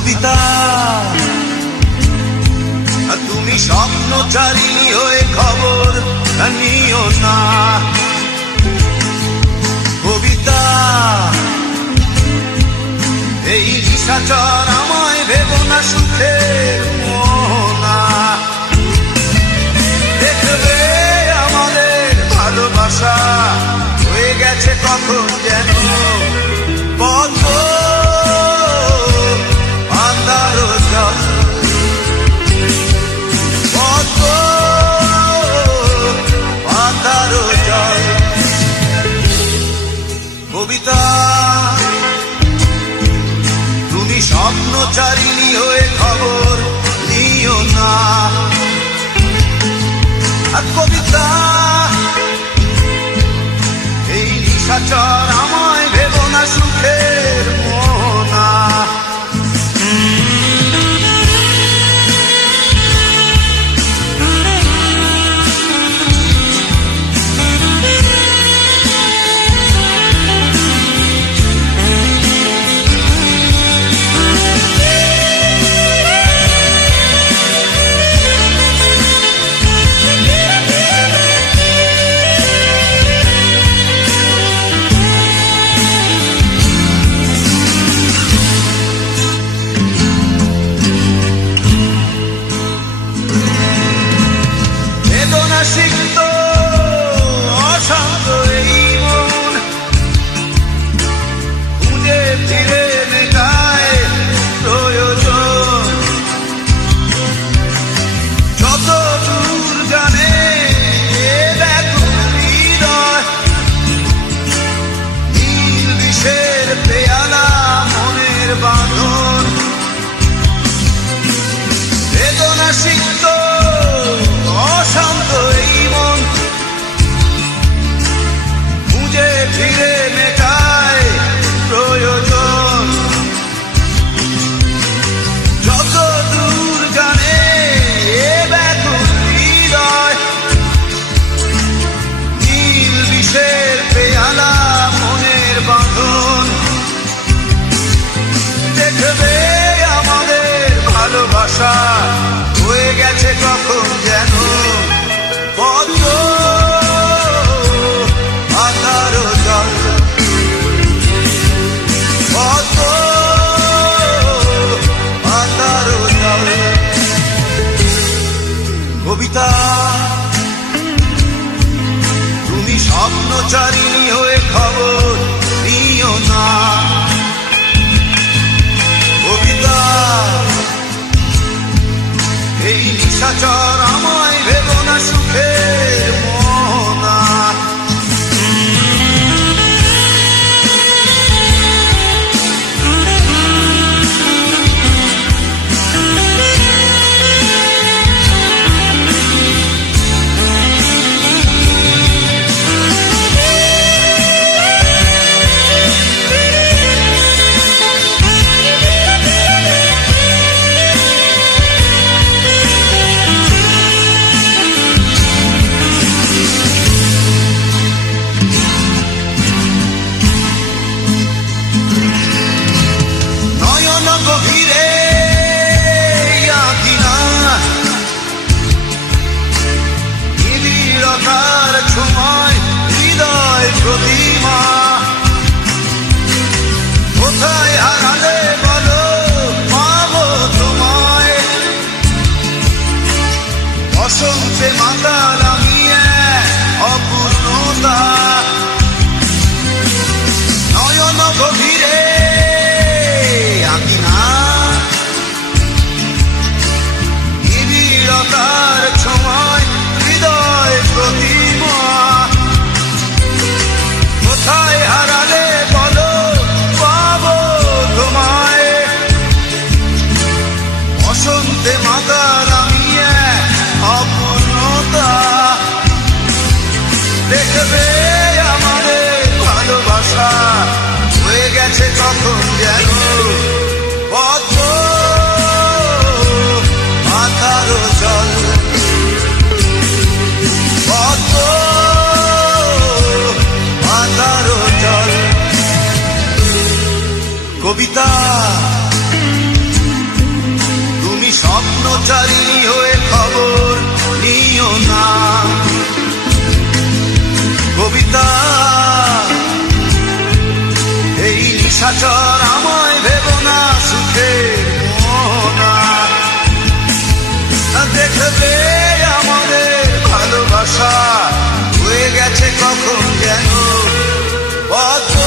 কবিতা তুমি স্বপ্নচারী হয়ে খবর নিও না। কবিতা এই নিশাচর আমায় ভেবো না সুখে মোহনা। দেখবে আমাদের ভালোবাসা হয়ে গেছে কখন যেন পদ্ম আন্ধার জল, পদ্ম আন্ধার জল। কবিতা তুমি স্বপ্নচারিণী হয়ে খবর নিও না। আর কবিতা এই নিশাচর আমায় ভেবো না সুখের মোহনা। সিক্ত অশান্ত এই মন খুঁজে ফিরে মেটায় প্রয়োজন। যত দূর জানে ব্যাকুল হৃদয়, নীল বিষের পেয়ালা মনের বাঁধন। বেদনা সিক্ত অশান্ত এই মন খুঁজে ফিরে মেটায় প্রয়োজন। যত দূর জানে ব্যাকুল হৃদয়, নীল বিষের পেয়ালা মনের বাঁধন। দেখবে আমাদের ভালোবাসা হয়ে গেছে কখন যেন পদ্ম আন্ধার জল, পদ্ম আন্ধার জল। কবিতা তুমি স্বপ্নচারিণী হয়ে খবর নিও না। কবিতা এই নিশাচর আমায় ভেবো না সুখের মোহনা। গভীরে আঁকিনা নিবিড়তার ছোঁয়ায় হৃদয় প্রতিমা। কোথায় হারালে বলো পাবো তোমায়, বসন্তে মাতাল আমি অপূর্ণতা। নয়ন গভীরে তার ছোঁয়ায় হৃদয় প্রতিমা। কোথায় হারালে বলো পাবো তোমায়, বসন্তে মাতাল আমি অপূর্ণতা। দেখবে আমাদের ভালোবাসা হয়ে গেছে কখন যেন পদ্ম আন্ধার জল, পদ্ম আন্ধার জল। কবিতা পথচারী হয়ে খবর নিও না। কবিতা এই নিশাচর আমায় ভেবো না সুখে মোহনা। দেখবে আমাদের ভালোবাসা হয়ে গেছে কখন যেন পথ